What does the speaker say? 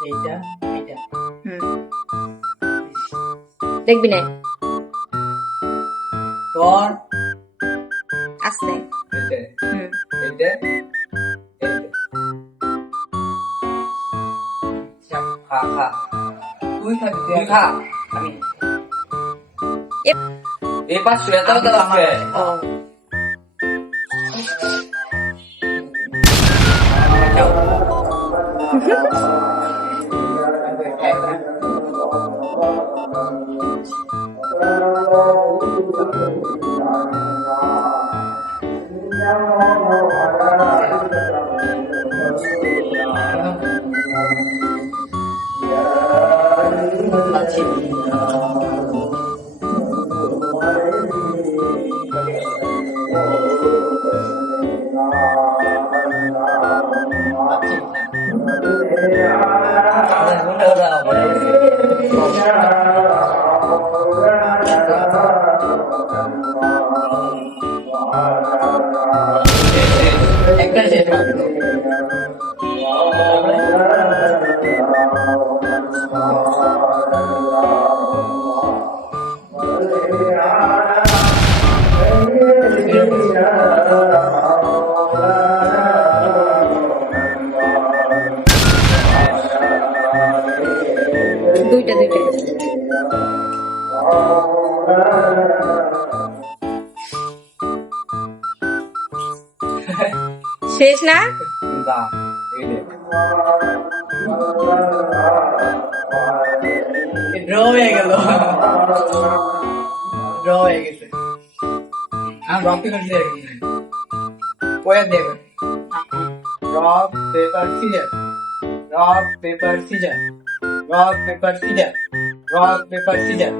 এইটা এইটা দেখবি না তোর আস্তে এটা হুম এটা খা খা তুই খাবি তুই খা আমি এই পাশ শুয়ে দাও দাও আমাকে ও একটা শেষ দুইটা দুইটা শেষ না দা ড্র হয়ে গেল ড্র হয়ে গেছে আমি রক্তি করছি পরে দেবে rock paper scissor rock paper scissor rock paper scissor rock paper scissor